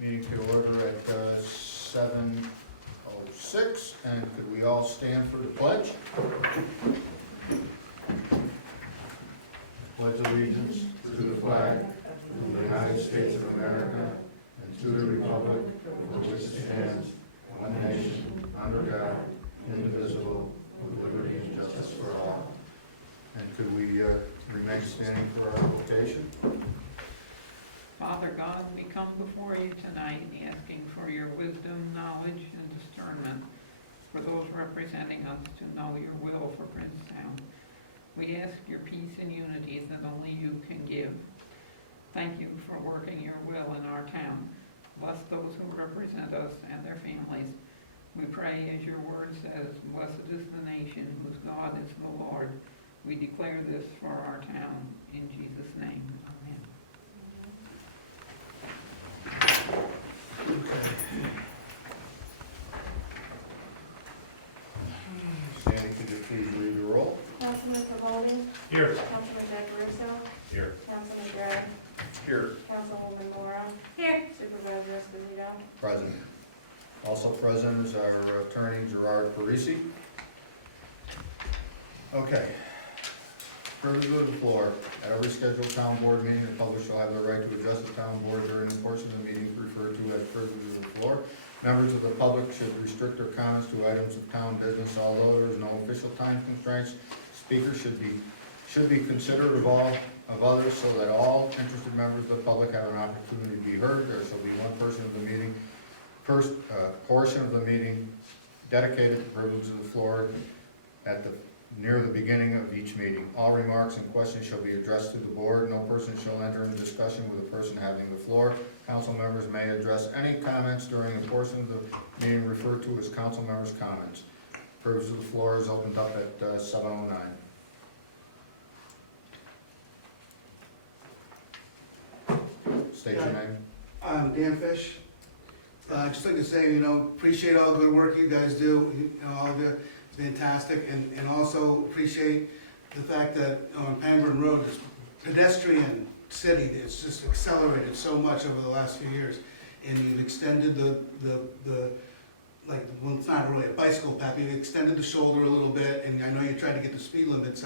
Meeting to order at 7:06, and could we all stand for the pledge? Pledge allegiance to the flag of the United States of America and to the republic for which it stands, one nation, under God, indivisible, with liberty and justice for all. And could we remain standing for our vocation? Father God, we come before you tonight asking for your wisdom, knowledge, and discernment for those representing us to know your will for Princetown. We ask your peace and unity that only you can give. Thank you for working your will in our town. Bless those who represent us and their families. We pray, as your word says, blessed is the nation whose God is the Lord. We declare this for our town. In Jesus' name, amen. Sandy, could you please read the roll? Councilman Cavoli, Here. Councilman Decaruso, Here. Councilman Darrell, Here. Councilwoman Mora. Here. Supervisor Esposito. Present. Also present is our attorney Gerard Parisi. Okay. Privilege of the floor. At every scheduled town board meeting, the public shall have the right to address the town board during the portion of the meeting referred to as privilege of the floor. Members of the public should restrict their comments to items of town business, although there is no official time constraints. Speakers should be considerate of others so that all interested members of the public have an opportunity to be heard. There shall be one person of the meeting, portion of the meeting dedicated to privilege of the floor near the beginning of each meeting. All remarks and questions shall be addressed to the board. No person shall enter into discussion with a person having the floor. Council members may address any comments during a portion of the meeting referred to as council members' comments. Privilege of the floor is opened up at 7:09. State your name. I'm Dan Fish. I'd just like to say, appreciate all the good work you guys do, all the fantastic, and also appreciate the fact that on Pangburn Road, it's pedestrian city, it's just accelerated so much over the last few years. And you've extended well, it's not really a bicycle path, you've extended the shoulder a little bit, and I know you tried to get the speed limits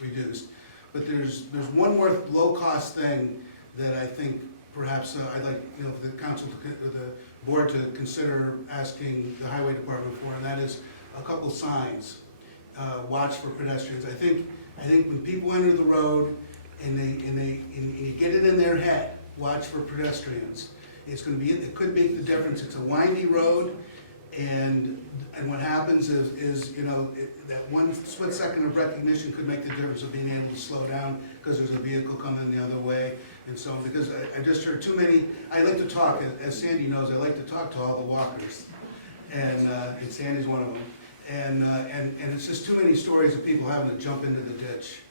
reduced. But there's one more low-cost thing that I think perhaps I'd like, for the council, the board to consider asking the highway department for, and that is a couple signs, watch for pedestrians. I think when people enter the road and you get it in their head, watch for pedestrians, it could make the difference. It's a windy road, and what happens is that one split second of recognition could make the difference of being able to slow down because there's a vehicle coming the other way. And so, because I just heard too many, I like to talk, as Sandy knows, I like to talk to all the walkers, and Sandy's one of them. And it's just too many stories of people having to jump into the ditch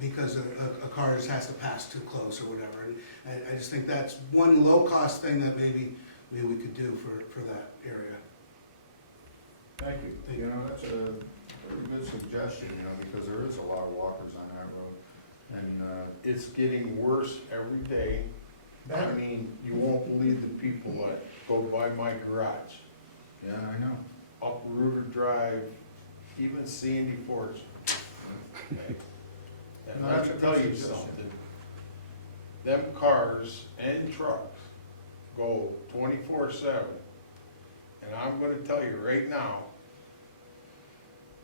because a car just has to pass too close or whatever. And I just think that's one low-cost thing that maybe we could do for that area. Thank you. That's a very good suggestion, because there is a lot of walkers on that road. And It's getting worse every day. I mean, you won't believe the people that go by my garage, yeah, I know. up Ruder Drive, even Sandy Fortune. Okay. And No, let that's me a tell good you suggestion. something. Them cars and trucks go 24/7. And I'm gonna tell you right now,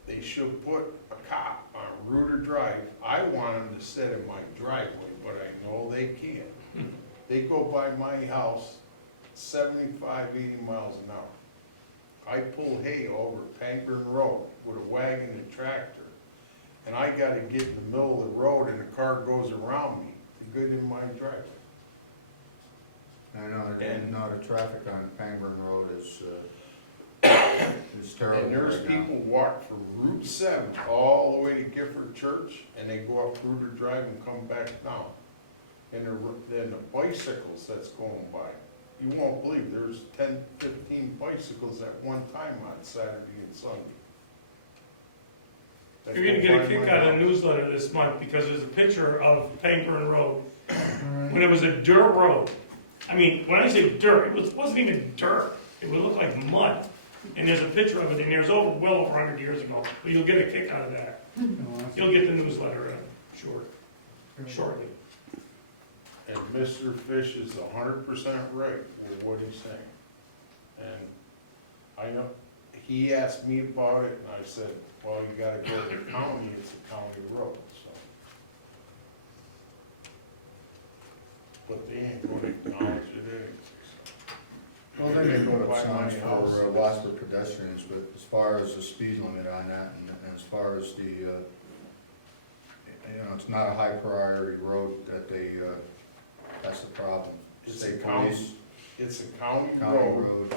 they should put a cop on Ruder Drive. I want them to sit in my driveway, but I know they can't. They go by my house 75, 80 miles an hour. I pull hay over Pangburn Road with a wagon and tractor, and I gotta get in the middle of the road and the car goes around me to get in my driveway. I know, and the traffic on Pangburn Road is terrible. And there's right now. people walk from Route 7 all the way to Gifford Church, and they go up Ruder Drive and come back down. And then the bicycles that's going by, you won't believe, there's 10, 15 bicycles at one time on Saturday and Sunday. You're gonna get a kick out of the newsletter this month because there's a picture of Pangburn Road when it was a dirt road. I mean, when I say dirt, wasn't even dirt, it would look like mud. And there's a picture of it, and there's well over 100 years ago, but you'll get a kick out of that. You'll get the newsletter, shortly. And Mr. Fish is 100% right with what he's saying. And I know, he asked me about it, and I said, well, you gotta go to the county, it's a county road, so. But they ain't gonna acknowledge it anyway, so. Well, they may put up By my signs house, for lots for pedestrians, but as far as the speed limit on that, and as far as the, it's not a high priority road that they, that's the problem. It's a State county, police, it's a county county road, road,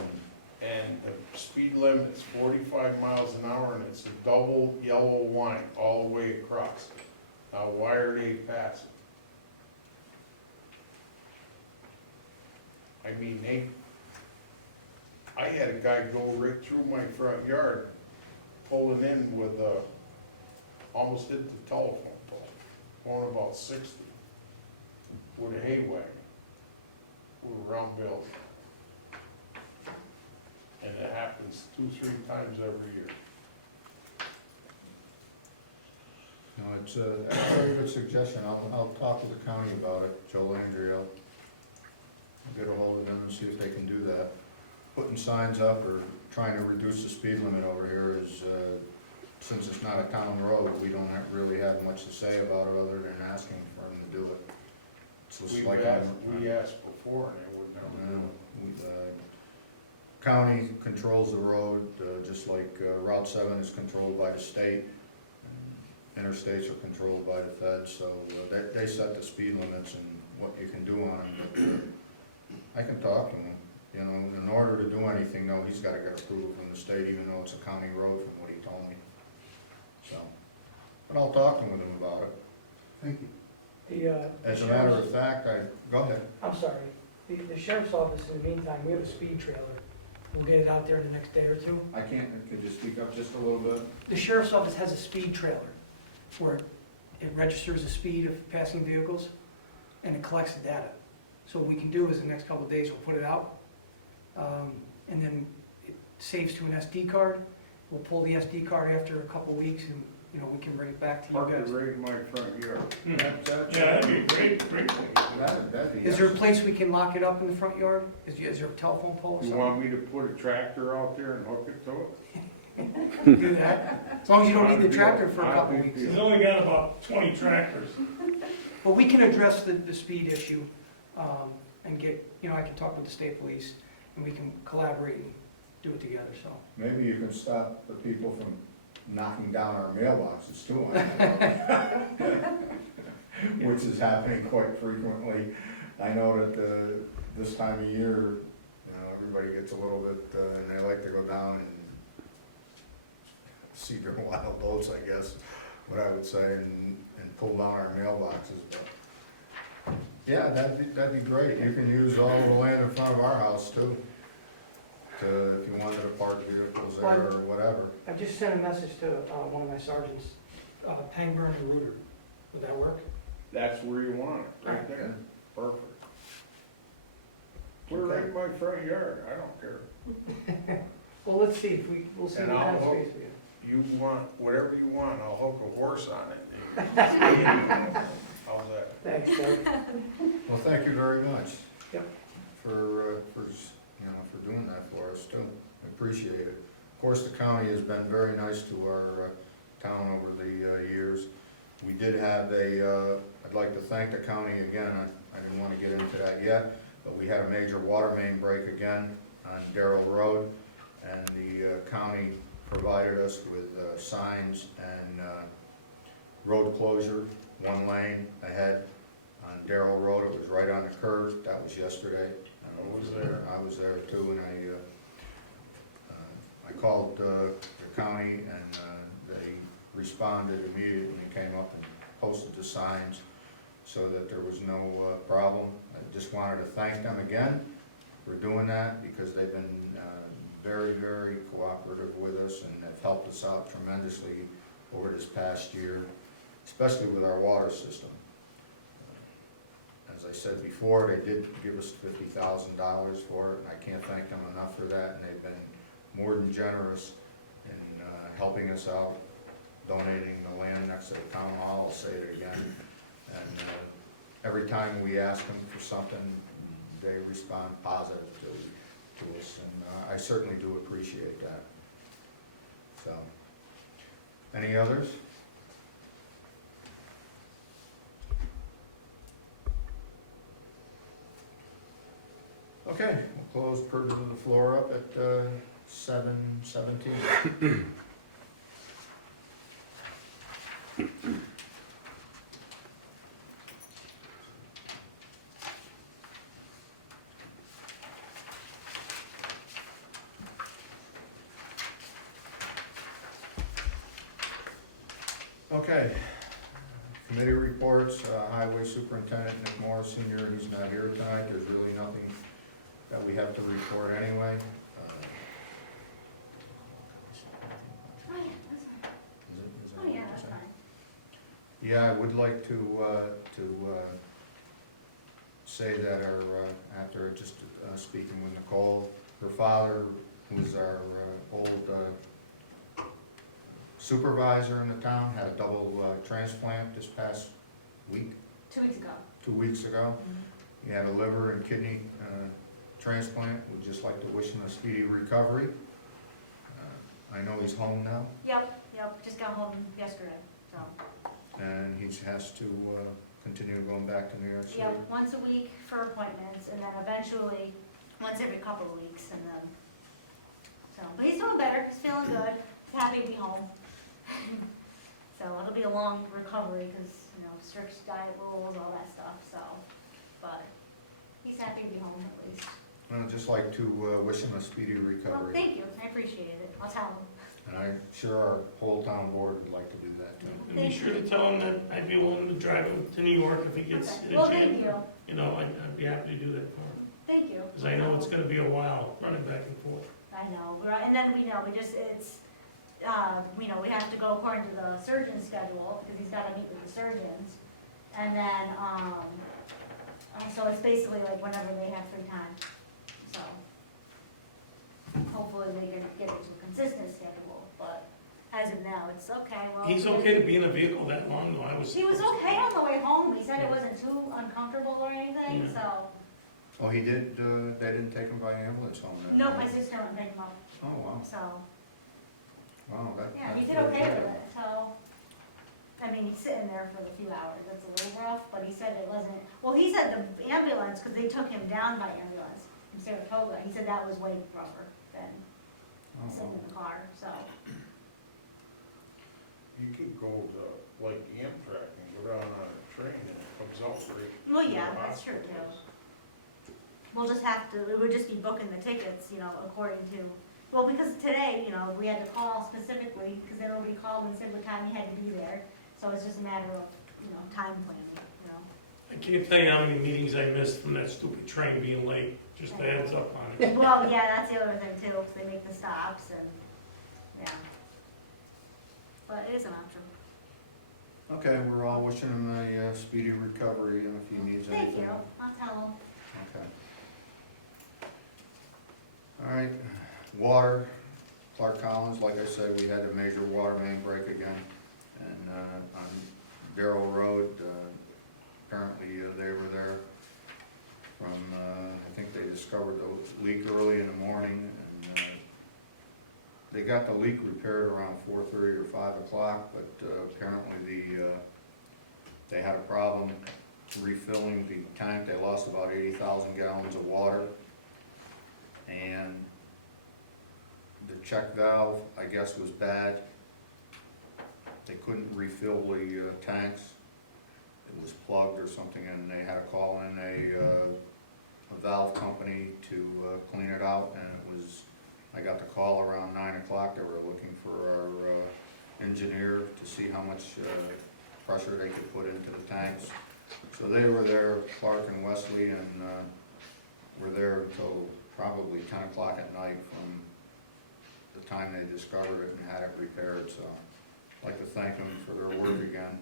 and the speed limit is 45 miles an hour, and it's a double yellow line all the way across. Now, why are they passing? I mean, I had a guy go right through my front yard, pulling in with almost hit the telephone pole, going about 60, with a hay wagon, with a round bill. And it happens 2-3 times every year. it's a very good suggestion. I'll talk to the county about it, Joe Landry, I'll get a hold of them and see if they can do that. Putting signs up or trying to reduce the speed limit over here is, since it's not a town road, we don't really have much to say about it other than asking for them to do it. It's just We like, asked before, and they would never do it. County controls the road, just like Route 7 is controlled by the state. Interstates are controlled by the feds, so they set the speed limits and what you can do on them. But I can talk to him. In order to do anything, though, he's gotta get approval from the state, even though it's a county road from what he told me. So, but I'll talk to him about it. Thank you. As a matter of fact, go ahead. I'm sorry, the sheriff's office, in the meantime, we have a speed trailer. We'll get it out there in the next day or two. Could you speak up just a little bit? The sheriff's office has a speed trailer where it registers the speed of passing vehicles and it collects the data. So what we can do is the next couple of days, we'll put it out. And then it saves to an SD card. We'll pull the SD card after a couple of weeks and, we can bring it back to you Park it guys. right in my front yard. Yeah, that'd be a great thing. Is there a place we can lock it up in the front yard? Is there a telephone pole or You something? want me to put a tractor out there and hook it to it? Do that. As long as you don't need the tractor for a couple of weeks. He's only got about 20 tractors. But we can address the speed issue, and get, I can talk with the state police, and we can collaborate and do it together, so. Maybe you can stop the people from knocking down our mailboxes too, on that road. Which is happening quite frequently. I know that this time of year, everybody gets a little bit, and they like to go down and see their wild boats, I guess, what I would say, and pull down our mailboxes, but. Yeah, that'd be great. You can use all the land in front of our house too, if you wanted to park vehicles there or whatever. I just sent a message to one of my sergeants, Pangburn and Reuter. Would that work? That's where you want it, right there. Perfect. Put it right in my front yard, I don't care. Well, let's see, we'll see And what kind I'll of space we have. You want, whatever you want, I'll hook a horse on it. How's that? Thanks, Doug. Well, thank you very much. Yep. For doing that for us too. I appreciate it. Of course, the county has been very nice to our town over the years. We did have I'd like to thank the county again, I didn't want to get into that yet, but we had a major water main break again on Darrell Road, and the county provided us with signs and road closure, 1 lane ahead on Darrell Road. It was right on the curve. That was yesterday. I was there too, and I called the county, and they responded immediately and came up and posted the signs so that there was no problem. I just wanted to thank them again for doing that, because they've been very, very cooperative with us and have helped us out tremendously over this past year, especially with our water system. As I I said before, they did give us $50,000 for it, and I can't thank them enough for that, and they've been more than generous in helping us out, donating the land next to the town hall, I'll say it again. And every time we ask them for something, they respond positive to us, and I certainly do appreciate that. So, any others? Okay, we'll close purge of the floor up at 7:17. Okay, committee reports, Highway Superintendent Nick Morris Senior, he's not here tonight, there's really nothing that we have to report anyway. Oh, yeah, that's fine. Is it Oh, yeah, that's fine. Yeah, I would like to say that after just speaking with Nicole, her father, who's our old supervisor in the town, had a double transplant this past week, 2 weeks ago. 2 weeks ago. He had a liver and kidney transplant. We'd just like to wish him a speedy recovery. I know he's home now, Yep, just got home yesterday, so. and he has to continue going back to New York City. Yep, once a week for appointments, and then eventually, once every couple of weeks, and then, so, but he's doing better, he's feeling good, he's happy to be home. So it'll be a long recovery, because, strict diet rules, all that stuff, so, but he's happy to be home at least. I'd just like to wish him a speedy Well, recovery. thank you, I appreciate it, I'll tell him. And I'm sure our whole town board would like to do that too. And be sure to tell him that I'd be willing to drive him to New York if he gets Okay. in a Well, jam. thank you, I'd be happy to do that for him, thank you. because I know it's gonna be a while running back and forth. I know, and then we have to go according to the surgeon's schedule, because he's gotta meet with the surgeons. And then, so it's basically like whenever they have free time, so. Hopefully they can get into a consistent schedule, but as of now, it's okay, well. He's okay to be in a vehicle that long, though, He was okay on the way home, he said it wasn't too uncomfortable or anything, Yeah. so. Oh, he did, they didn't take him by ambulance home then? No, my sister went and picked him up, Oh, wow, so, wow, that. yeah, he that's did very okay good. with it, so. I mean, he's sitting there for the few hours, that's a little rough, but he said it wasn't, well, he said the ambulance, because they took him down by ambulance from Saratoga, he said that was way rougher than Oh, sitting wow. in the car, so. You could go to like Amtrak and go down on a train and it comes out right. Well, yeah, to the that's true too. hospitals. We'll just have to, we would just be booking the tickets, according to, well, because today, we had to call specifically, because then nobody called and said what time you had to be there. So it's just a matter of, time planning, I can't tell you how many meetings I missed from that stupid train being late, just a heads up on it. Well, yeah, that's the other thing too, because they make the stops and, yeah. But it is an option. Okay, we're all wishing him a speedy recovery, and if he needs anything. Thank you, I'll tell them. Okay. All right, water, Clark Collins, like I said, we had a major water main break again, and on Darrell Road, apparently they were there from, I think they discovered the leak early in the morning, and they got the leak repaired around 4:30 or 5 o'clock, but apparently they had a problem refilling the tank. They lost about 80,000 gallons of water. And the check valve, I guess, was bad. They couldn't refill the tanks. It was plugged or something, and they had to call in a valve company to clean it out, and it was, I got the call around 9 o'clock. They were looking for our engineer to see how much pressure they could put into the tanks. So they were there, Clark and Wesley, and were there until probably 10 o'clock at night from the time they discovered it and had it repaired, so I'd like to thank them for their work again.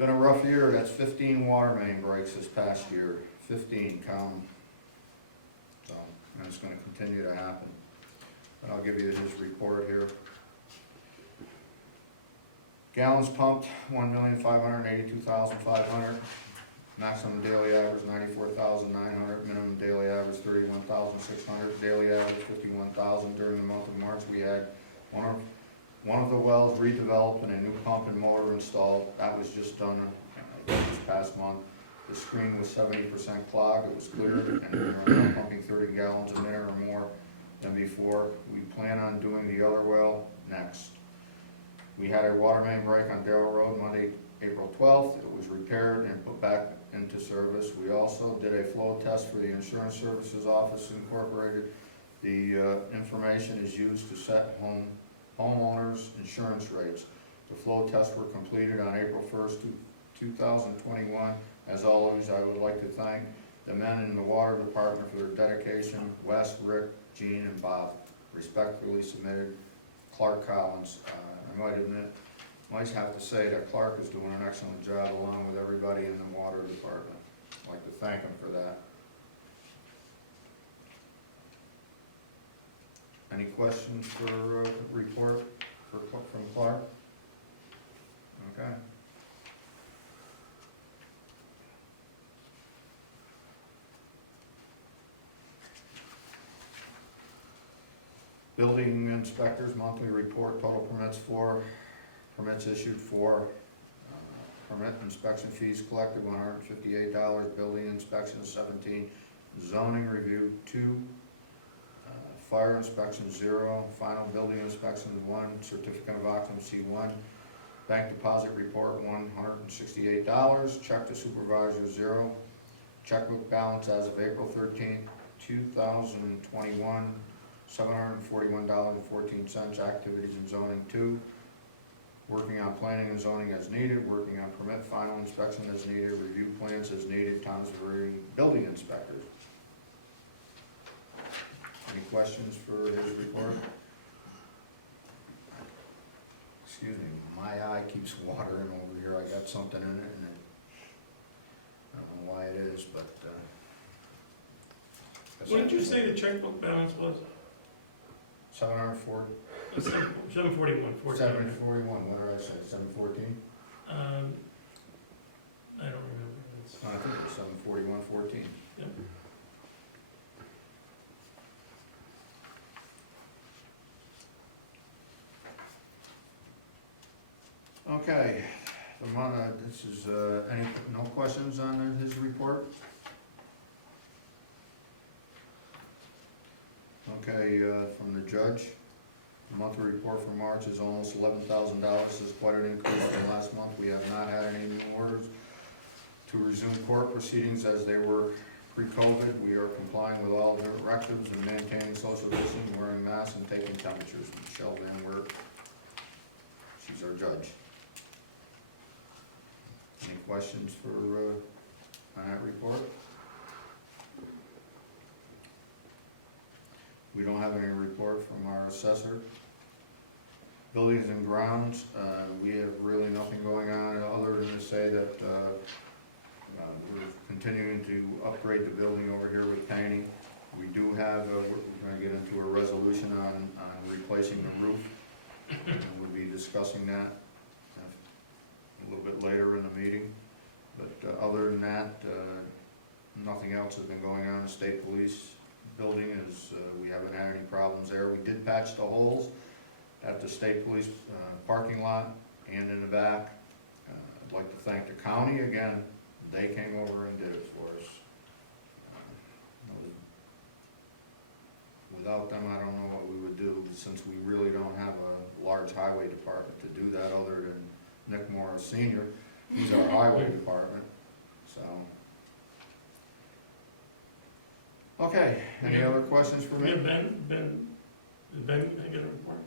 Been a rough year, that's 15 water main breaks this past year, 15, count 'em. So, and it's gonna continue to happen. But I'll give you his report here. Gallons pumped, 1,582,500. Maximum daily average, 94,900. Minimum daily average, 31,600. Daily average, 51,000. During the month of March, we had one of the wells redeveloped and a new pump and motor installed. That was just done this past month. The screen was 70% clogged, it was cleared, and we were now pumping 30 gallons a minute or more than before. We plan on doing the other well next. We had a water main break on Darrell Road Monday, April 12th. It was repaired and put back into service. We also did a flow test for the Insurance Services Office Incorporated. The information is used to set homeowners' insurance rates. The flow tests were completed on April 1st, 2021. As always, I would like to thank the men in the water department for their dedication. Wes, Rick, Gene, and Bob. Respectfully submitted, Clark Collins. I might have to say that Clark is doing an excellent job along with everybody in the water department. I'd like to thank him for that. Any questions for report from Clark? Okay. Building inspectors monthly report, total permits 4, permits issued 4, permit inspection fees collected $158, building inspection 17, zoning review 2, fire inspection 0, final building inspection 1, certificate of occupancy 1, bank deposit report $168, check to supervisor 0, checkbook balance as of April 13th, 2021, $741.14, activities and zoning 2, working on planning and zoning as needed, working on permit final inspection as needed, review plans as needed, Townsbury building inspectors. Any questions for his report? Excuse me, my eye keeps watering over here, I got something in it, and I don't know why it is, but, What did you say the checkbook balance was? 704, 741, 14. 741, what did I say, 714? I don't remember. It's- I think it's 741.14. Yep. Okay, this is, no questions on his report? Okay, from the judge, the monthly report for March is almost $11,000. This is quite an increase from last month. We have not had any new orders to resume court proceedings as they were pre-COVID. We are complying with all directives and maintaining social distancing, wearing masks, and taking temperatures. Michelle Van Wert, she's our judge. Any questions for, on that report? We don't have any report from our assessor. Buildings and grounds, we have really nothing going on other than to say that we're continuing to upgrade the building over here with painting. We do have, we're going to get into a resolution on replacing the roof, and we'll be discussing that a little bit later in the meeting. But other than that, nothing else has been going on. The state police building is, we haven't had any problems there. We did patch the holes at the state police parking lot and in the back. I'd like to thank the county again. They came over and did it for us. Without them, I don't know what we would do, since we really don't have a large highway department to do that other than Nick Morris Senior. He's our highway department, so. Okay, any other questions for me? Yeah, Ben, I get a report?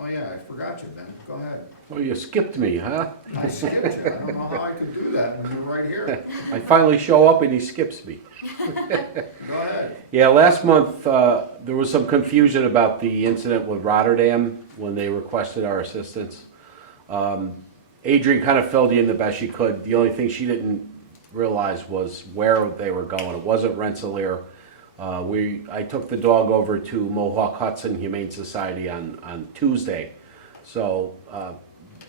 Oh yeah, I forgot you, Ben, go ahead. Oh, you skipped me, huh? I skipped you, I don't know how I could do that when you're right here. I finally show up and he skips me. Go ahead. Yeah, last month, there was some confusion about the incident with Rotterdam when they requested our assistance. Adrian kind of filled you in the best she could. The only thing she didn't realize was where they were going. It wasn't Rensselaer. I took the dog over to Mohawk Hudson Humane Society on Tuesday. So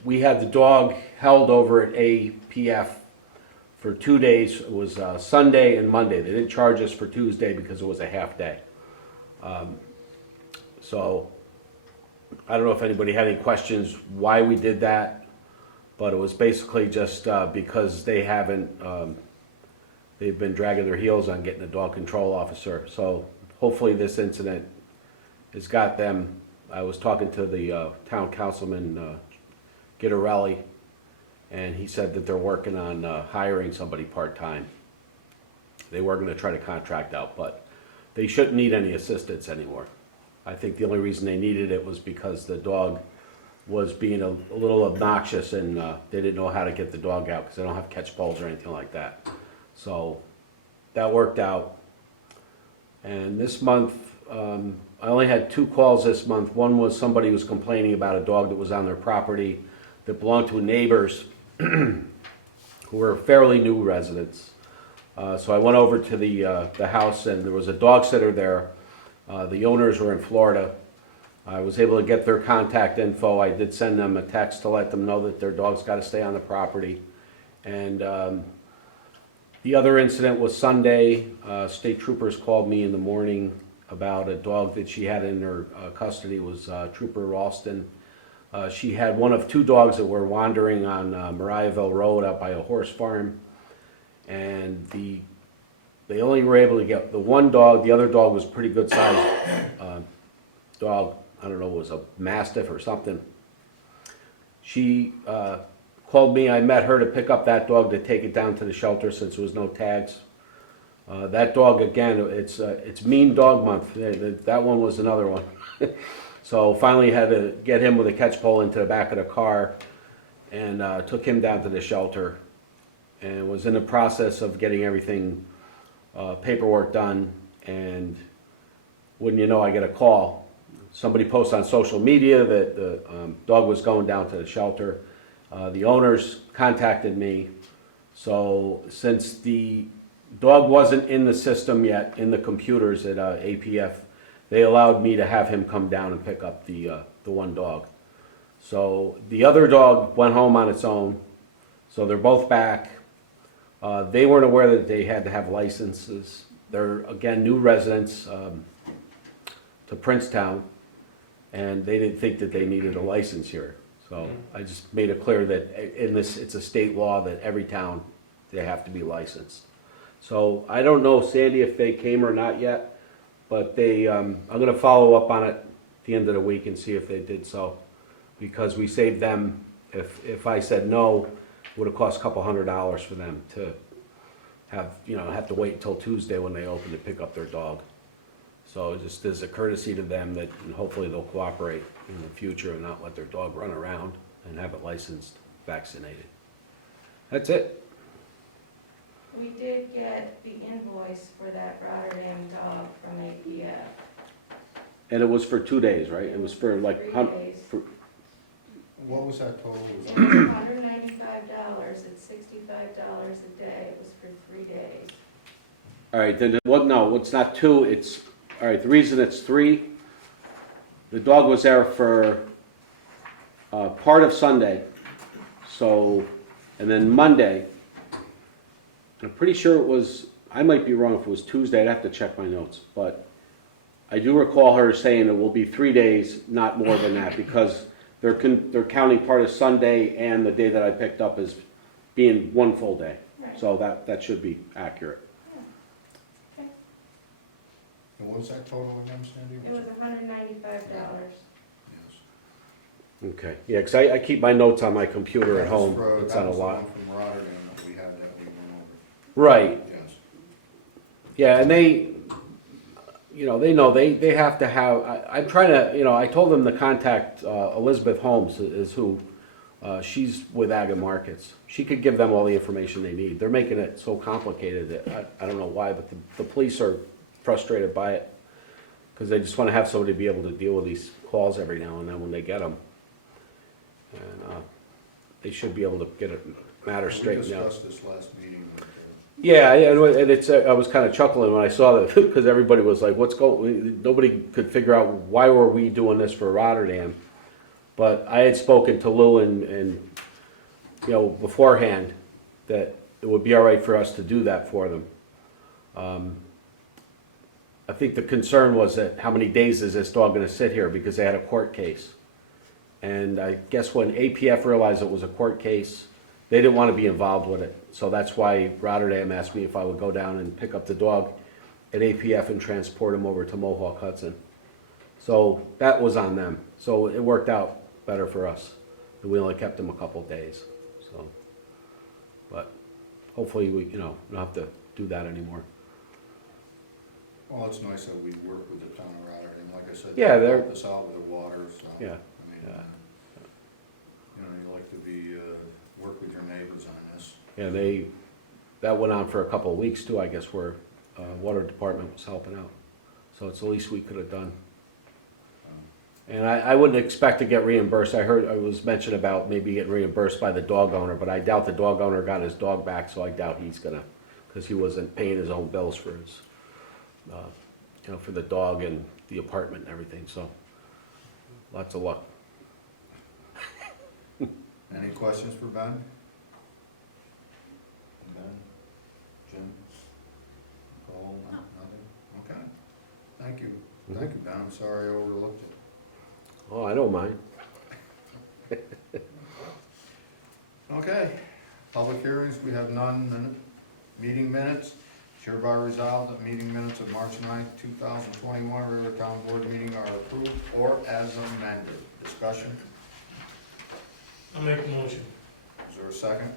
we had the dog held over at APF for 2 days. It was Sunday and Monday. They didn't charge us for Tuesday because it was a half day. So I don't know if anybody had any questions why we did that, but it was basically just because they haven't, they've been dragging their heels on getting a dog control officer. So hopefully this incident has got them. I was talking to the town councilman, Darrell, and he said that they're working on hiring somebody part-time. They were going to try to contract out, but they shouldn't need any assistance anymore. I think the only reason they needed it was because the dog was being a little obnoxious, and they didn't know how to get the dog out because they don't have catch poles or anything like that. So that worked out. And this month, I only had 2 calls this month. One was somebody who was complaining about a dog that was on their property that belonged to neighbors who were fairly new residents. So I went over to the house, and there was a dog sitter there. The owners were in Florida. I was able to get their contact info. I did send them a text to let them know that their dog's got to stay on the property. And the other incident was Sunday. State troopers called me in the morning about a dog that she had in her custody. It was Trooper Ralston. She had one of 2 dogs that were wandering on Mariahville Road out by a horse farm. And they only were able to get the one dog. The other dog was pretty good sized dog. I don't know, it was a Mastiff or something. She called me. I met her to pick up that dog to take it down to the shelter since there was no tags. That dog, again, it's Mean Dog Month. That one was another one. So finally had to get him with a catch pole into the back of the car and took him down to the shelter and was in the process of getting everything, paperwork done. And wouldn't you know, I get a call. Somebody posts on social media that the dog was going down to the shelter. The owners contacted me. So since the dog wasn't in the system yet, in the computers at APF, they allowed me to have him come down and pick up the one dog. So the other dog went home on its own. So they're both back. They weren't aware that they had to have licenses. They're, again, new residents to Princetown, and they didn't think that they needed a license here. So I just made it clear that in this, it's a state law that every town, they have to be licensed. So I don't know, Sandy, if they came or not yet, but they, I'm gonna follow up on it at the end of the week and see if they did so. Because we saved them, if I said no, it would have cost a couple $100 for them to have to wait until Tuesday when they open to pick up their dog. So just as a courtesy to them that, and hopefully they'll cooperate in the future and not let their dog run around and have it licensed, vaccinated. That's it. We did get the invoice for that Rotterdam dog from APF. And it was for 2 days, right? It was for like, 3 days. What was that total? It was $195, it's $65 a day, it was for 3 days. all right, then, no, it's not 2, it's, all right, the reason it's 3, the dog was there for part of Sunday, so, and then Monday, I'm pretty sure it was, I might be wrong if it was Tuesday, I'd have to check my notes, but I do recall her saying it will be 3 days, not more than that, because they're counting part of Sunday and the day that I picked up as being one full day. Right. So that should be accurate. And what was that total again, Sandy? It was $195. Yes. Okay, yeah, because I keep my notes on my computer at That was home, for- it's that on a was the lot. one from Rotterdam that we had that we went Right, over. Yes. yeah, and they know they have to have, I'm trying to, I told them to contact Elizabeth Holmes is who, she's with Aga Markets. She could give them all the information they need. They're making it so complicated that I don't know why, but the police are frustrated by it because they just want to have somebody be able to deal with these calls every now and then when they get them. And they should be able to get a matter We straightened out. discussed this last meeting. Yeah, and it's, I was kind of chuckling when I saw that, because everybody was like, what's going, nobody could figure out why were we doing this for Rotterdam. But I had spoken to Lou and, you know, beforehand, that it would be all right for us to do that for them. I think the concern was that how many days is this dog gonna sit here, because they had a court case. And I guess when APF realized it was a court case, they didn't want to be involved with it. So that's why Rotterdam asked me if I would go down and pick up the dog at APF and transport him over to Mohawk Hudson. So that was on them. So it worked out better for us. And we only kept him a couple days, so. But hopefully we, you know, don't have to do that anymore. Well, it's nice that we work with the town of Rotterdam, like I said. Yeah, they they're- helped us out with the water, so. Yeah, I mean, yeah. you know, you like to be, work with your neighbors on this. Yeah, that went on for a couple of weeks too, I guess, where water department was helping out. So it's the least we could have done. And I wouldn't expect to get reimbursed. I heard, it was mentioned about maybe getting reimbursed by the dog owner, but I doubt the dog owner got his dog back, so I doubt he's gonna, because he wasn't paying his own bills for his, you know, for the dog and the apartment and everything, so lots of luck. Any questions for Ben? Ben? Jim? Cole? Nothing? Okay. Thank you. Thank you, Ben. I'm sorry I overlooked it. Oh, I don't mind. Okay. Public hearings, we have none. Meeting minutes. Hereby resolved that meeting minutes of March 9th, 2021, regular town board meeting are approved or as amended. Discussion? I'll make a motion. Is there a second?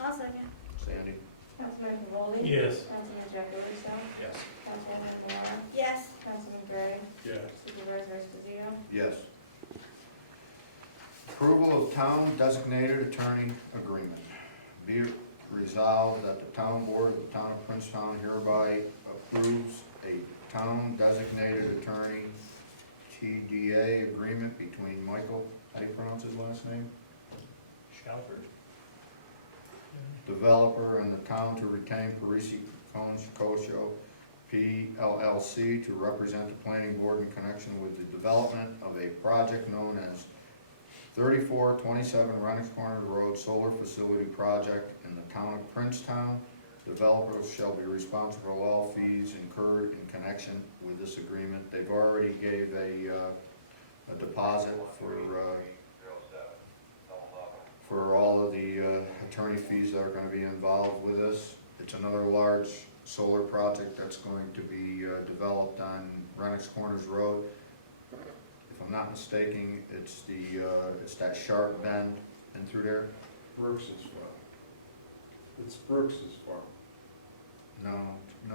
I'll second. Sandy? Councilman Cavoli? Yes. Councilman Jacobucci? Yes. Councilwoman Moore? Yes. Councilman Gray? Yes. Supervisor Esposito? Yes. Approval of town designated attorney agreement. Be it resolved that the town board of the town of Princetown hereby approves a town designated attorney TDA agreement between Michael, how do you pronounce his last name? Shalford. Developer and the town to retain Parisi Kosho PLLC to represent the planning board in connection with the development of a project known as 3427 Rennick's Corner Road Solar Facility Project in the town of Princetown. Developers shall be responsible for all fees incurred in connection with this agreement. They've already gave a deposit for all of the attorney fees that are gonna be involved with this. It's another large solar project that's going to be developed on Rennick's Corners Road. If I'm not mistaken, it's that sharp bend in through there. Brooks's farm. It's Brooks's farm. No,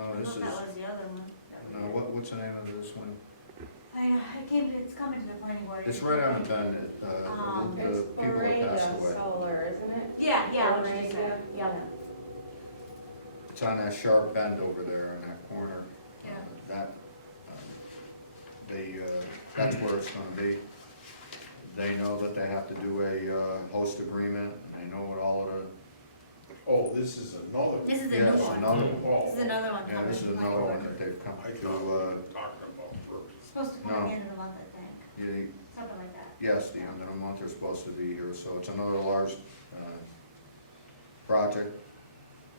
I this thought is, that was the other one. no, what's the name of this one? It's coming to the planning board. It's right on the bend, It's the people that passed Borrega away. Solar, isn't it? Yeah, what you Borrega, said. yeah. It's on that sharp bend over there in that corner. Yeah. That, that's where it's gonna be. They know that they have to do a host agreement, and they know what all of the, Oh, this is another. This is a yes, new one. another, Oh, This is another one yeah, coming this to is the planning another board. one that they've come I to, thought we were talking about Brooks. It's supposed to come No. at the end of the month, I think, you- something like that. yes, the end of the month they're supposed to be here, so it's another large, project.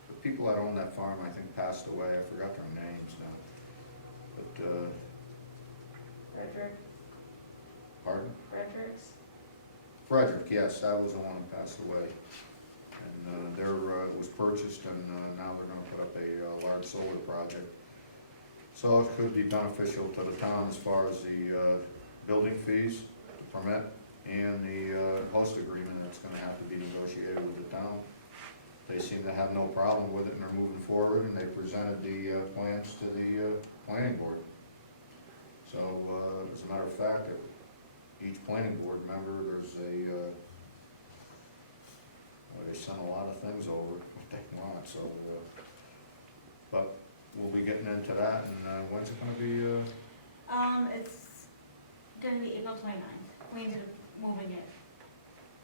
The people that own that farm, I think, passed away, I forgot their names now. But, Frederick, pardon? Fredericks? Frederick, yes, that was the one who passed away. And it was purchased, and now they're gonna put up a large solar project. So it could be beneficial to the town as far as the building fees, the permit, and the host agreement that's gonna have to be negotiated with the town. They seem to have no problem with it, and they're moving forward, and they presented the plans to the planning board. So, as a matter of fact, each planning board member, there's they sent a lot of things over, what they want, so, but we'll be getting into that, and when's it gonna be, It's gonna be April 29th. We ended up moving it.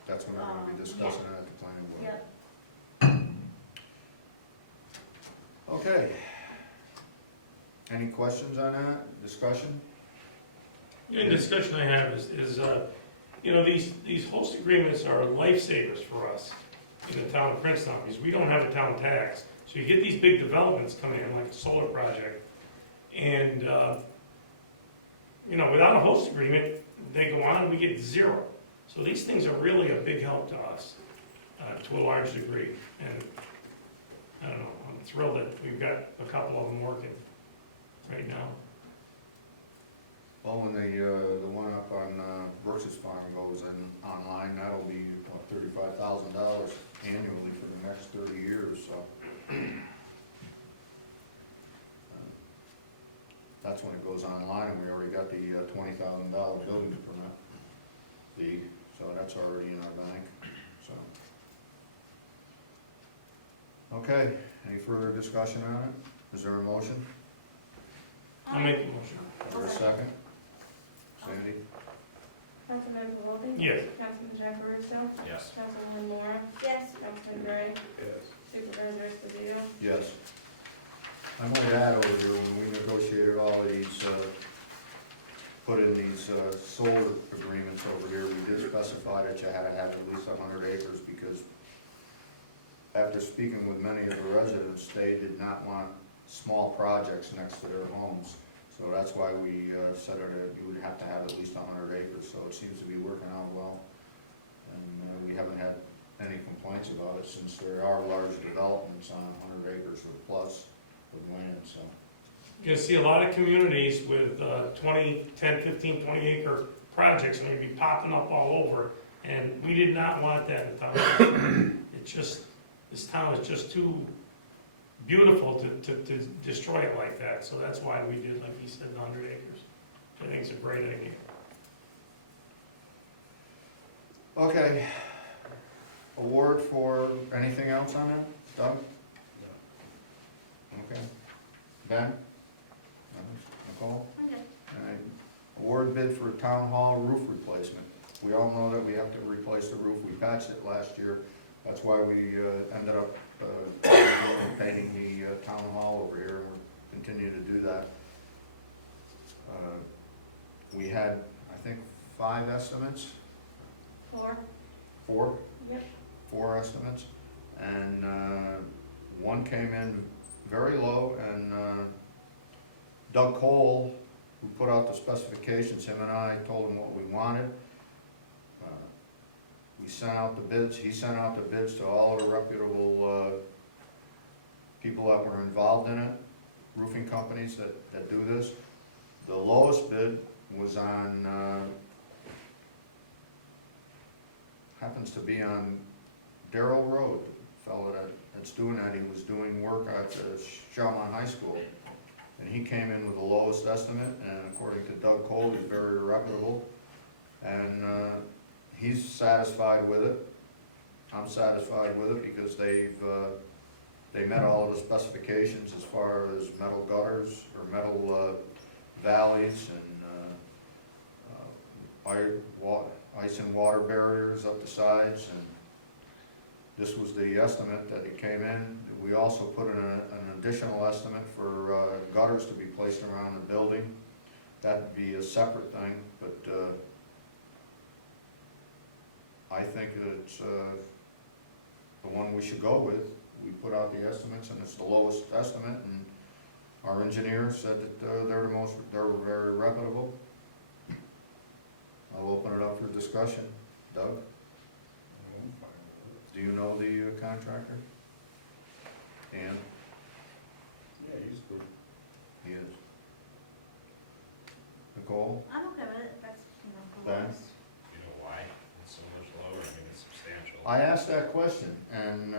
That's when we're gonna be discussing it at the planning board. Yep. Okay. Any questions on that, discussion? The discussion I have is, you know, these host agreements are lifesavers for us in the town of Princetown, because we don't have a town tax. So you get these big developments coming in, like a solar project, and, you know, without a host agreement, they go on and we get zero. So these things are really a big help to us, to a large degree. And, I don't know, I'm thrilled that we've got a couple of them working right now. Well, when the one up on Brooks's Farm goes in online, that'll be $35,000 annually for the next 30 years, so. That's when it goes online, and we already got the $20,000 building permit fee, so that's already in our bank, so. Okay, any further discussion on it? Is there a motion? I'll make the motion. Is there a second? Sandy? Councilmember Goldie? Yes. Councilman Jacaruso? Yes. Councilwoman Moore? Yes. Councilman Gray? Yes. Supervisor Esposito? Yes. I might add over here, when we negotiated all of these, put in these solar agreements over here, we did specify that you had to have at least 100 acres, because after speaking with many of the residents, they did not want small projects next to their homes. So that's why we said that you would have to have at least 100 acres, so it seems to be working out well. And we haven't had any complaints about it, since there are large developments on 100 acres or plus of land, so. You're gonna see a lot of communities with 20, 10, 15, 20 acre projects are gonna be popping up all over, and we did not want that in town. It's just, this town is just too beautiful to destroy it like that, so that's why we did, like he said, 100 acres. I think it's a great idea. Okay. Award for anything else on that, Doug? Okay. Ben? Nicole? I'm good. All right. Award bid for town hall roof replacement. We all know that we have to replace the roof. We patched it last year. That's why we ended up painting the town hall over here, and we'll continue to do that. We had, I think, 5 estimates. 4. 4? Yep. 4 estimates, and one came in very low, and Doug Cole, who put out the specifications, him and I told him what we wanted. We sent out the bids, he sent out the bids to all the reputable people that were involved in it, roofing companies that do this. The lowest bid was on, happens to be on Darrell Road, the fellow that's doing that. He was doing work at Shawmont High School, and he came in with the lowest estimate, and according to Doug Cole, he's very reputable, and he's satisfied with it. I'm satisfied with it because they met all of the specifications as far as metal gutters or metal valleys and ice and water barriers up the sides, and this was the estimate that it came in. We also put in an additional estimate for gutters to be placed around the building. That'd be a separate thing, but I think it's the one we should go with. We put out the estimates, and it's the lowest estimate, and our engineer said that they're very reputable. I'll open it up for discussion. Doug, do you know the contractor? And Yeah, he's good. he is. Nicole? I'm okay with it. That's, the Ben? lowest. You know why it's so much lower? I mean, it's substantial. I asked that question, and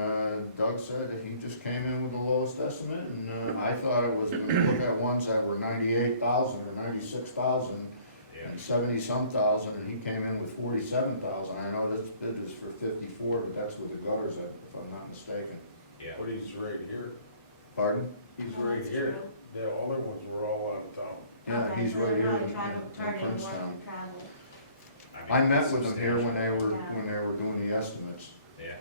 Doug said that he just came in with the lowest estimate, and I thought it was, when you look at ones that were 98,000 or 96,000 Yeah. and 70-some thousand, and he came in with 47,000. I know this bid is for 54, but that's with the gutters, if I'm not mistaken. Yeah. But he's right here. Pardon? He's Oh, right that's here. true. The other ones were all out of town. Yeah, Okay, he's so right they're here not in travel- targeting more Princetown. travel. I I met it's with them here when they were, Yeah. when they were doing the estimates. Yeah,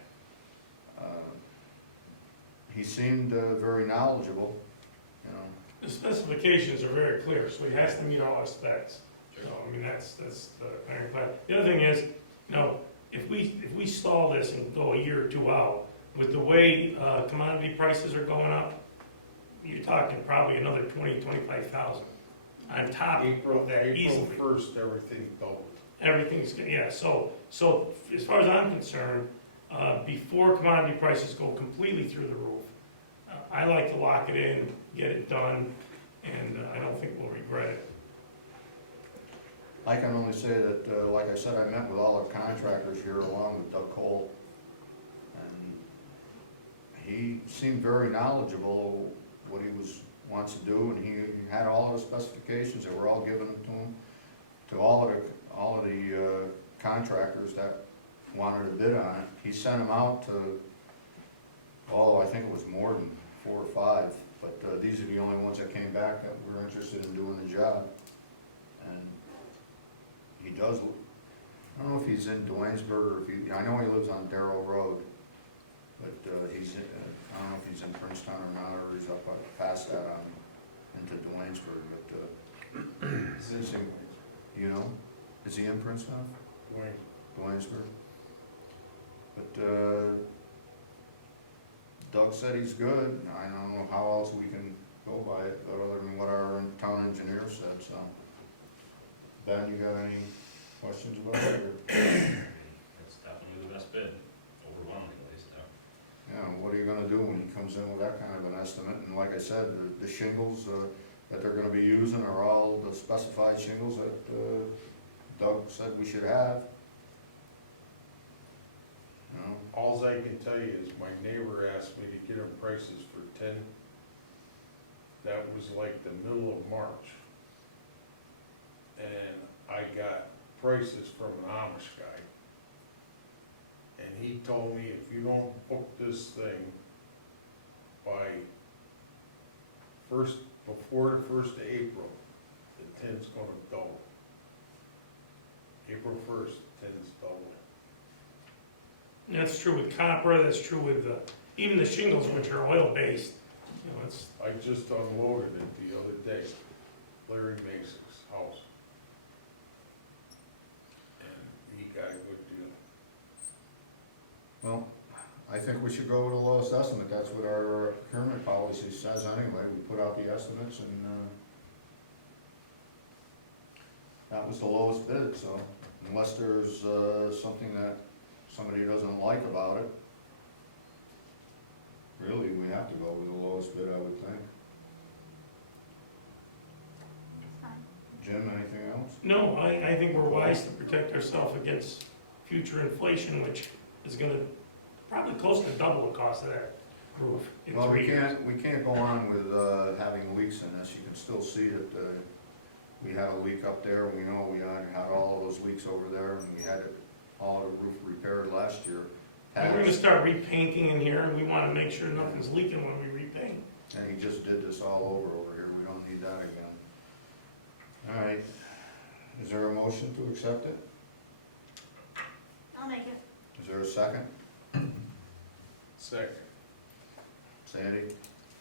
He seemed very knowledgeable, you know. The specifications are very clear, so he has to meet all our specs. sure. So, I mean, that's the ironclad. The other thing is, you know, if we stall this and go a year or two out, with the way commodity prices are going up, you're talking probably another 25,000 on top April, of that April easily. 1st, everything doubled. Everything's, yeah, so as far as I'm concerned, before commodity prices go completely through the roof, I like to lock it in, get it done, and I don't think we'll regret it. I can only say that, like I said, I met with all the contractors here along with Doug Cole. And he seemed very knowledgeable what he wants to do, and he had all the specifications that were all given to him, to all of the contractors that wanted to bid on it. He sent them out to, I think it was more than 4 or 5, but these are the only ones that came back that were interested in doing the job. And he does, I don't know if he's in Duanesburg or if he, I know he lives on Darrell Road, but he's, I don't know if he's in Princetown or not, or he's up past that on, into Duanesburg, but is he, you know, is he in Princetown? Duanesburg? But Doug said he's good. I don't know how else we can go by it, other than what our town engineer said, so. Ben, you got any questions about it, or? It's definitely the best bid, overwhelmingly, so. Yeah, what are you gonna do when he comes in with that kind of an estimate? And like I said, the shingles that they're gonna be using are all the specified shingles that Doug said we should have. You know, Alls I can tell you is my neighbor asked me to get him prices for 10, that was like the middle of March. And I got prices from an Amish guy. And he told me, if you don't book this thing by before the 1st of April, the tin's gonna double. April 1st, tin's double. And that's true with copper, that's true with even the shingles, which are oil-based. You know, it's, I just unloaded it the other day, Larry Mason's house. And he got a good deal. well, I think we should go with the lowest estimate. That's what our procurement policy says anyway. We put out the estimates and that was the lowest bid, so unless there's something that somebody doesn't like about it, really, we have to go with the lowest bid, I would think. It's fine. Jim, anything else? no, I think we're wise to protect ourselves against future inflation, which is gonna probably close to double the cost of that roof in Well, 3 years. we can't go on with having leaks in this. You can still see that we had a leak up there. We know we had all of those leaks over there, and we had all of the roof repaired last year. And we're gonna start repainting in here, and we wanna make sure nothing's leaking when we repaint. And he just did this all over here. We don't need that again. All right. Is there a motion to accept it? I'll make it. Is there a second? Second. Sandy?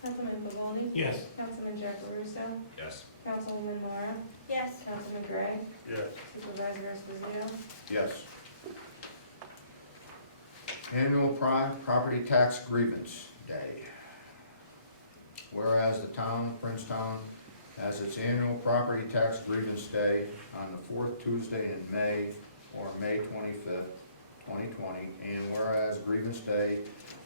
Councilman Bavoni, Yes, Councilman Jack LaRusso, Yes, Councilwoman Mara, Yes. Councilman Gray, Yes. Supervisor Esposito. Yes. Annual property tax grievance day. Whereas the town of Princetown has its annual property tax grievance day on the 4th Tuesday in May, or May 25th, 2020, and whereas grievance day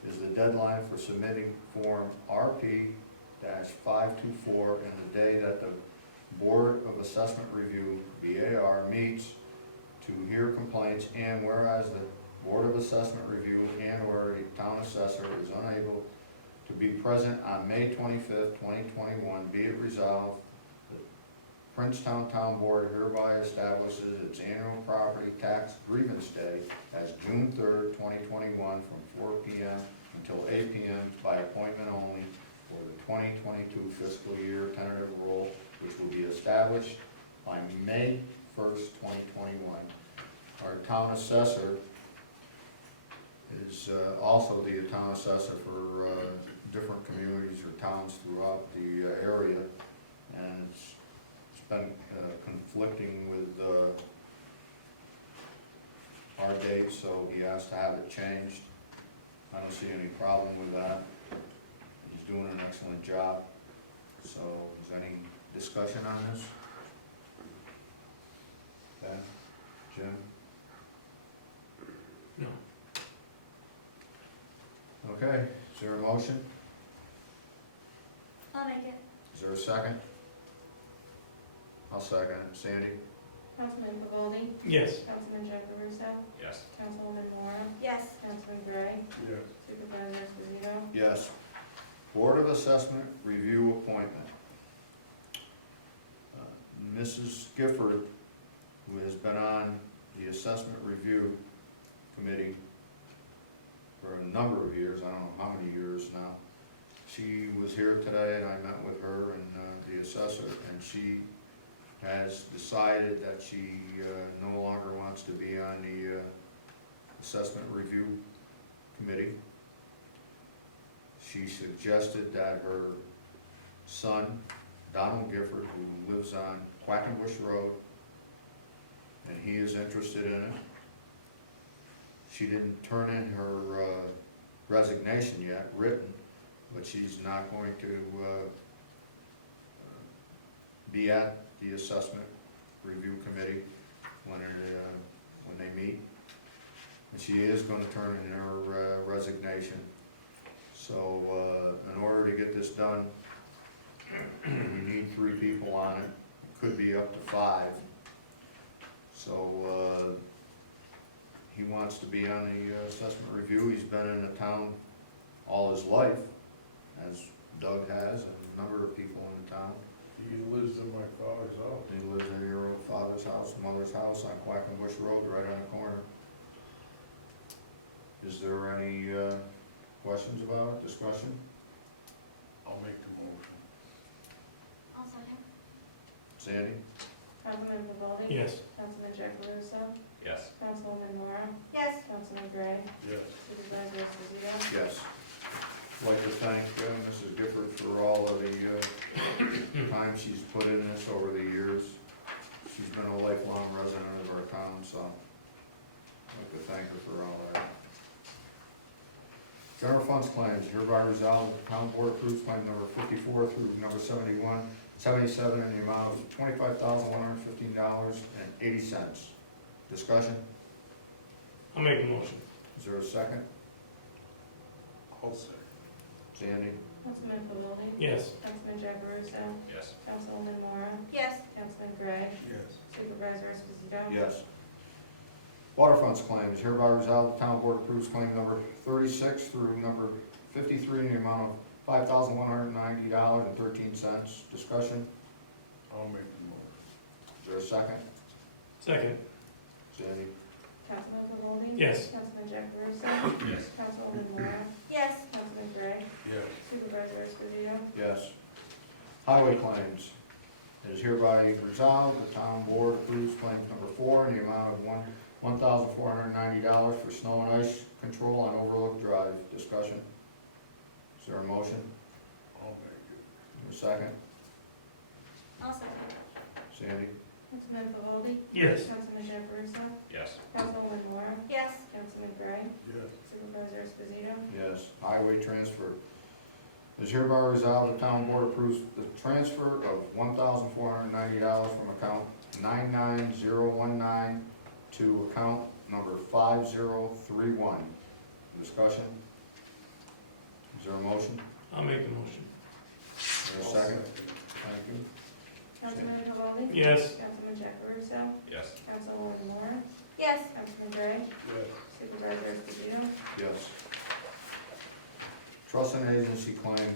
is the deadline for submitting Form RP-524 and the day that the Board of Assessment Review, BAR, meets to hear complaints, and whereas the Board of Assessment Review and/or a town assessor is unable to be present on May 25th, 2021, be it resolved, the Princetown Town Board hereby establishes its annual property tax grievance day as June 3rd, 2021, from 4 p.m. until 8 p.m. by appointment only for the 2022 fiscal year tentative roll, which will be established by May 1st, 2021. Our town assessor is also the town assessor for different communities or towns throughout the area, and it's been conflicting with our date, so he asked to have it changed. I don't see any problem with that. He's doing an excellent job. So, is there any discussion on this? Okay, Jim? No. Okay, is there a motion? I'll make it. Is there a second? I'll second it. Sandy? Councilman Pavoldi? Yes. Councilman Jacaruso? Yes. Councilwoman Mora? Yes. Councilman Gray? Yes. Supervisor Esposito? Yes. Board of Assessment Review Appointment. Mrs. Gifford, who has been on the Assessment Review Committee for a number of years, I don't know how many years now. She was here today and I met with her and the assessor, and she has decided that she no longer wants to be on the Assessment Review Committee. She suggested that her son, Donald Gifford, who lives on Quackenbush Road, and he is interested in it. She didn't turn in her resignation yet, written, but she's not going to be at the Assessment Review Committee when they meet. And she is going to turn in her resignation. So in order to get this done, we need 3 people on it. It could be up to 5. So he wants to be on the assessment review. He's been in the town all his life, as Doug has, and a number of people in the town. He lives in my father's house. He lives in your old father's house, mother's house on Quackenbush Road, right on the corner. Is there any questions about it, discussion? I'll make the motion. I'll second. Sandy? Councilman Pavoldi? Yes. Councilman Jacaruso? Yes. Councilwoman Mora? Yes. Councilman Gray? Yes. Supervisor Esposito? Yes. I'd like to thank Mrs. Gifford for all of the time she's put in this over the years. She's been a lifelong resident of our town, so I'd like to thank her for all that. General funds claims, hereby resolved that the town board approves claim number 54 through number 77 in the amount of $25,115.80. Discussion? I'll make a motion. Is there a second? I'll say. Sandy? Councilman Pavoldi? Yes. Councilman Jacaruso? Yes. Councilwoman Mora? Yes. Councilman Gray? Yes. Supervisor Esposito? Yes. Water funds claims, hereby resolved, the town board approves claim number 36 through number 53 in the amount of $5,190.13. Discussion? I'll make the motion. Is there a second? Second. Sandy? Councilman Pavoldi? Yes. Councilman Jacaruso? Yes. Councilwoman Mora? Yes. Councilman Gray? Yes. Supervisor Esposito? Yes. Highway claims, it is hereby resolved, the town board approves claims number 4 in the amount of $1,490 for snow and ice control on Overlook Drive. Discussion? Is there a motion? I'll make it. A second? I'll second. Sandy? Councilman Pavoldi? Yes. Councilman Jacaruso? Yes. Councilwoman Mora? Yes. Councilman Gray? Yes. Supervisor Esposito? Yes. Highway transfer. It is hereby resolved, the town board approves the transfer of $1,490 from account 99019 to account number 5031. Discussion? Is there a motion? I'll make the motion. Is there a second? Thank you. Councilman Pavoldi? Yes. Councilman Jacaruso? Yes. Councilwoman Mora? Yes. Councilman Gray? Yes. Supervisor Esposito? Yes. Trust and agency claim.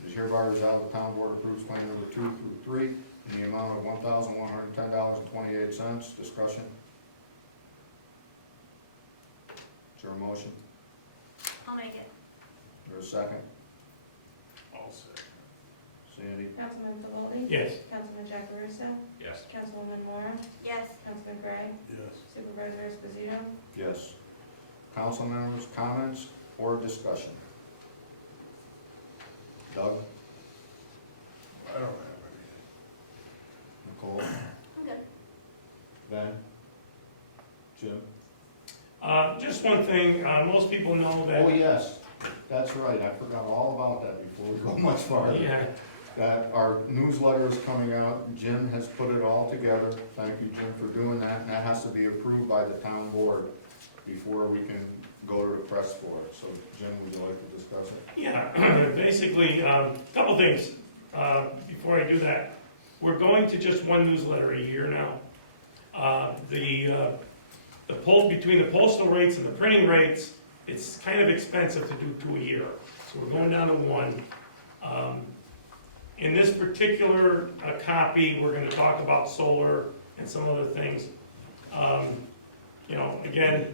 It is hereby resolved, the town board approves claim number 2 through 3 in the amount of $1,110.28. Discussion? Is there a motion? I'll make it. Is there a second? I'll say. Sandy? Councilman Pavolli? Yes. Councilman Jackarusa? Yes. Councilwoman Mora? Yes. Councilman Gray? Yes. Supervisor Esposito? Yes. Council members, comments or discussion? Doug? I don't have anything. Nicole? I'm good. Ben? Jim? Just one thing, most people know Oh, that, yes, that's right, I forgot all about that before we go much farther. yeah, That our newsletter is coming out, Jim has put it all together, thank you, Jim, for doing that, and that has to be approved by the town board before we can go to the press for it, so Jim, would you like to discuss it? yeah, basically, a couple things, before I do that. We're going to just one newsletter a year now. The poll, between the postal rates and the printing rates, it's kind of expensive to do two a year, so we're going down to one. In this particular copy, we're gonna talk about solar and some other things. You know, again,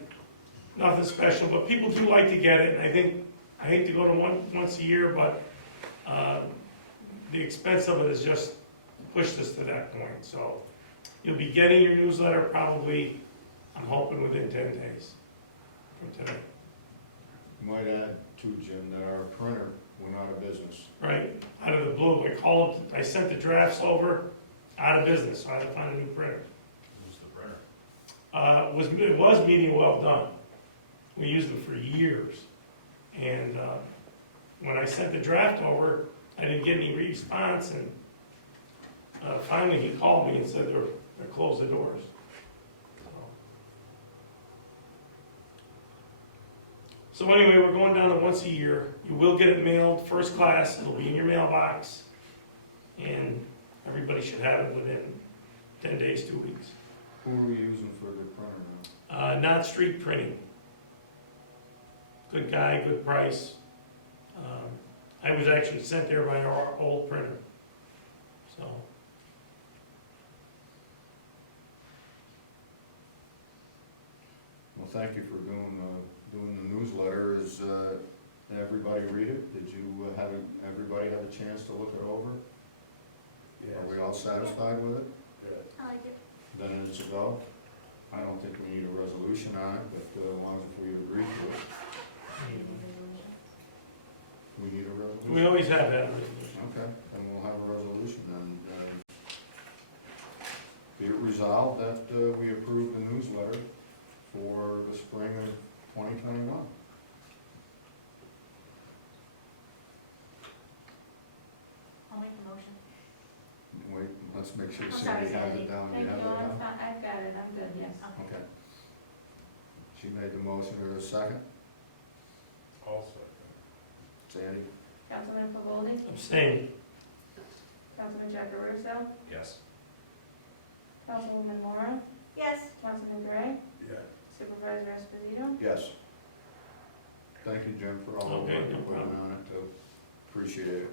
nothing special, but people do like to get it, and I hate to go to once a year, but the expense of it has just pushed us to that point, so you'll be getting your newsletter probably, I'm hoping within 10 days from today. You might add too, Jim, that our printer went out of business. Right, out of the blue, I sent the drafts over, out of business, so I had to find a new printer. Who's the printer? It was Media Well Done. We used them for years. And when I sent the draft over, I didn't get any response, and finally he called me and said they're closed the doors. So anyway, we're going down to once a year. You will get it mailed first class, it'll be in your mailbox, and everybody should have it within 10 days, 2 weeks. Who are we using for the printer now? Not Street Printing. Good guy, good price. I was actually sent there by our old printer, so. Well, thank you for doing the newsletter. Is everybody read it? Did you everybody have a chance to look it over? Are we all satisfied with it? I like it. Then it's a go. I don't think we need a resolution on it, but as long as we agree to it, we need a resolution. We always have that. Okay, then we'll have a resolution then. Be it resolved that we approve the newsletter for the spring of 2021. I'll make a motion. Wait, let's make sure I'm sorry, Sandy has Sandy. it down. Thank You you, have it down? I've got it, I'm good, yes. Okay. She made the motion, or a second? Also. Sandy? Councilman Pavolli? Abstain. Councilman Jackarusa? Yes. Councilwoman Mora? Yes. Councilman Gray? Yeah. Supervisor Esposito? Yes. Thank you, Jim, for all the Okay, work no you put problem. on it, too. Appreciate it.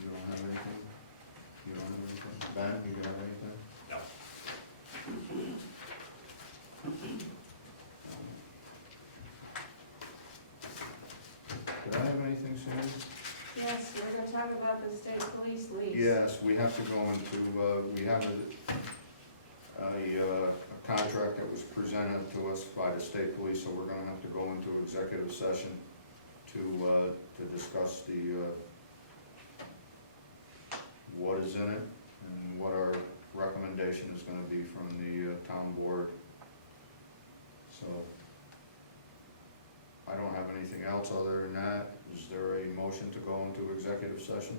You don't have anything? You don't have anything? Ben, you have anything? No. Did I have anything, Sandy? Yes, we're gonna talk about the state police lease. Yes, we have to go into, we have a contract that was presented to us by the state police, so we're gonna have to go into executive session to discuss what is in it and what our recommendation is gonna be from the town board. So, I don't have anything else other than that. Is there a motion to go into executive session?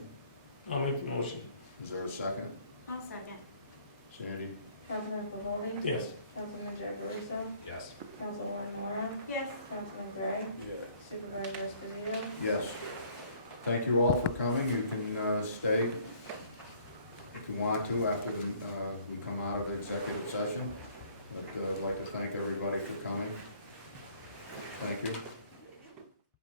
I'll make the motion. Is there a second? I'll second. Sandy? Councilman Pavolli? Yes. Councilman Jackarusa? Yes. Councilwoman Mora? Yes. Councilman Gray? Yeah. Supervisor Esposito? Yes. Thank you all for coming. You can stay if you want to after we come out of the executive session. But I'd like to thank everybody for coming. Thank you.